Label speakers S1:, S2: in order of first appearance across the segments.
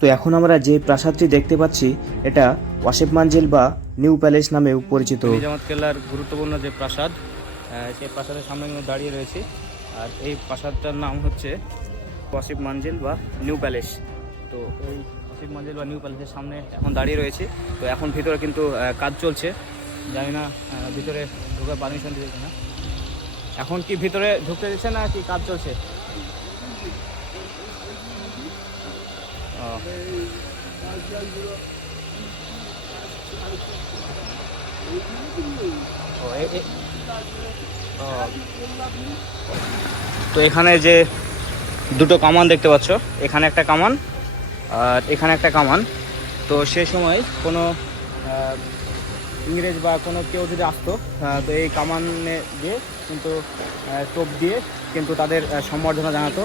S1: তো এখন আমরা যে প্রাসাদটি দেখতে পাচ্ছি, এটা ওয়াসেফ মাঞ্জিল বা নিউ প্যালেস নামেও পরিচিত।
S2: নিজামত কেল্লার গুরুত্বপূর্ণ যে প্রাসাদ সেই প্রাসাদের সামনে কিন্তু দাঁড়িয়ে রয়েছি। আর এই প্রাসাদটার নাম হচ্ছে ওয়াসিফ মাঞ্জিল বা নিউ প্যালেস। তো এই ওয়াসিফ মাঞ্জিল বা নিউ প্যালেসের সামনে এখন দাঁড়িয়ে রয়েছি। তো এখন ভিতরে কিন্তু কাজ চলছে। জানি না ভিতরে ঢোকার পারমিশন দিয়েছে না এখন কি ভিতরে ঢুকতে দিচ্ছে না কি কাজ চলছে? তো এখানে যে দুটো কামান দেখতে পাচ্ছ, এখানে একটা কামান আর এখানে একটা কামান। তো সে সময় কোনো ইংরেজ বা কোনো কেউ যদি আসতো তো এই কামানে দিয়ে কিন্তু টোপ দিয়ে কিন্তু তাদের সম্বর্ধনা জানাতো।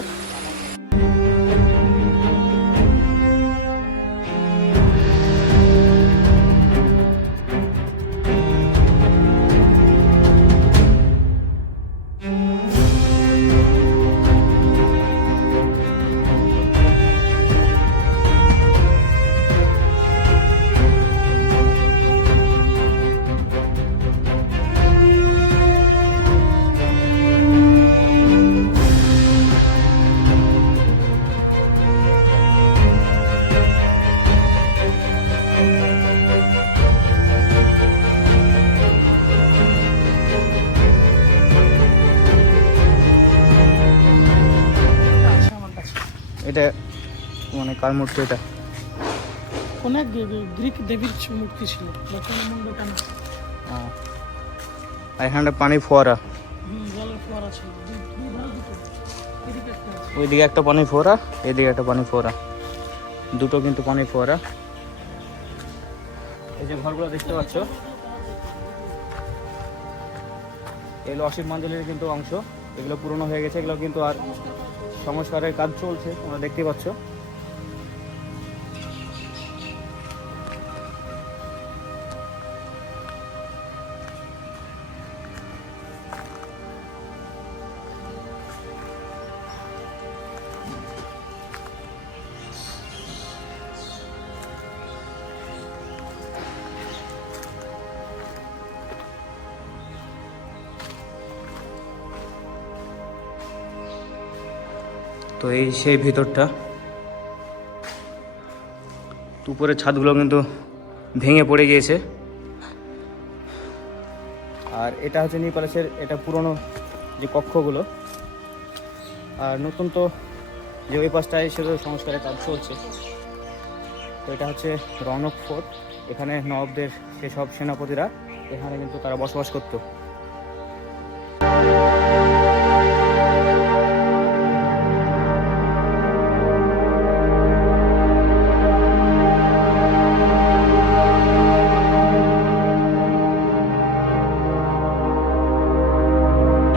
S2: এটা মানে কার মূর্তি এটা?
S3: কোন এক গ্রিক দেবীর মূর্তি ছিল
S2: আর এখানে পানি ফোয়ারা। ওইদিকে একটা পানি ফোয়ারা এদিকে একটা পানি ফোয়ারা। দুটো কিন্তু পানি ফোয়ারা। এই যে ঘরগুলো দেখতে পাচ্ছ এগুলো অসীম মঞ্জলের কিন্তু অংশ। এগুলো পুরনো হয়ে গেছে এগুলো কিন্তু আর সংস্কারের কাজ চলছে তোমরা দেখতে পাচ্ছ। তো এই সেই ভিতরটা। উপরের ছাদগুলো কিন্তু ভেঙে পড়ে গিয়েছে। আর এটা হচ্ছে নিউ প্যালেসের এটা পুরনো যে কক্ষগুলো। আর নতুন তো যে ওই পাশটায় সেটা সংস্কারের কাজ চলছে। তো এটা হচ্ছে রনক ফোর্ট। এখানে নবাবদের সেসব সেনাপতিরা এখানে কিন্তু তারা বসবাস করতো।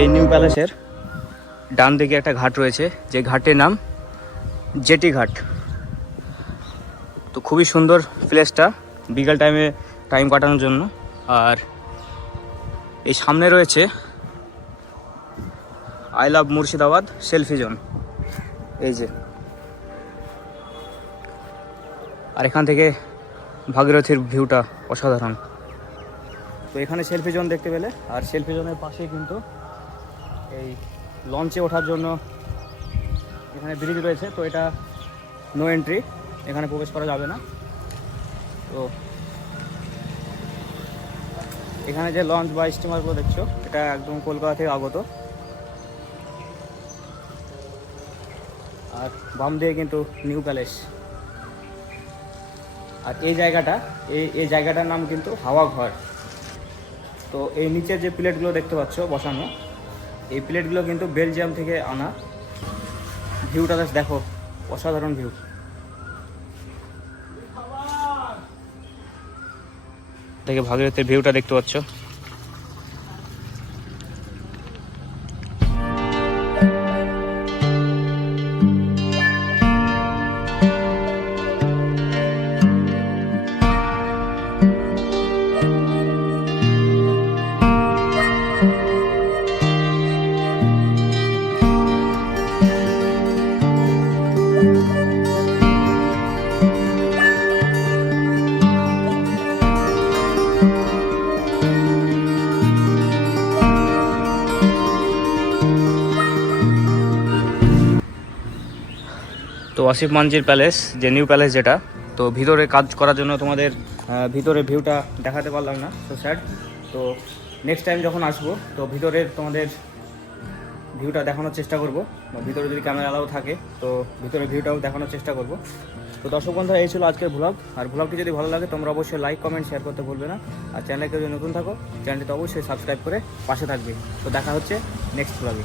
S2: এই নিউ প্যালেসের ডান দিকে একটা ঘাট রয়েছে। যে ঘাটের নাম জেটি ঘাট। তো খুবই সুন্দর প্লেসটা বিকাল টাইমে টাইম কাটানোর জন্য। আর এই সামনে রয়েছে I love Murshidabad selfie zone. এই যে। আর এখান থেকে ভাগীরথীর ভিউটা অসাধারণ। তো এখানে সেলফি জোন দেখতে পেলে। আর সেলফি জোনের পাশে কিন্তু এই লঞ্চে ওঠার জন্য এখানে ব্রিজ রয়েছে, তো এটা নো এন্ট্রি এখানে প্রবেশ করা যাবে না। তো এখানে যে লঞ্চ বা স্টিমারগুলো দেখছ, এটা একদম কলকাতা থেকে আগত। আর বাম দিয়ে কিন্তু নিউ প্যালেস আর এই জায়গাটা, এই এই জায়গাটার নাম কিন্তু হাওয়া ঘর তো এই নিচের যে প্লেটগুলো দেখতে পাচ্ছ বসানো এই প্লেটগুলো কিন্তু বেলজিয়াম থেকে আনা। ভিউটা বেশ দেখো, অসাধারণ ভিউ। থেকে ভাগীরথের ভিউটা দেখতে পাচ্ছ। ওয়াসিফ মানজির প্যালেস যে নিউ প্যালেস যেটা, তো ভিতরে কাজ করার জন্য তোমাদের ভিতরে ভিউটা দেখাতে পারলাম না তো স্যার তো নেক্সট টাইম যখন আসব, তো ভিতরের তোমাদের ভিউটা দেখানোর চেষ্টা করব, বা ভিতরে যদি ক্যামেরা অ্যালাউ থাকে, তো ভিতরে ভিউটাও দেখানোর চেষ্টা করব। তো দর্শক বন্ধুরা, এই ছিল আজকের ব্লগ আর ব্লগটি যদি ভালো লাগে, তোমরা অবশ্যই লাইক কমেন্ট শেয়ার করতে ভুলবে না। আর চ্যানেলকে যদি নতুন থাকো চ্যানেলটি তো অবশ্যই সাবস্ক্রাইব করে পাশে থাকবে। তো দেখা হচ্ছে নেক্সট ব্লগে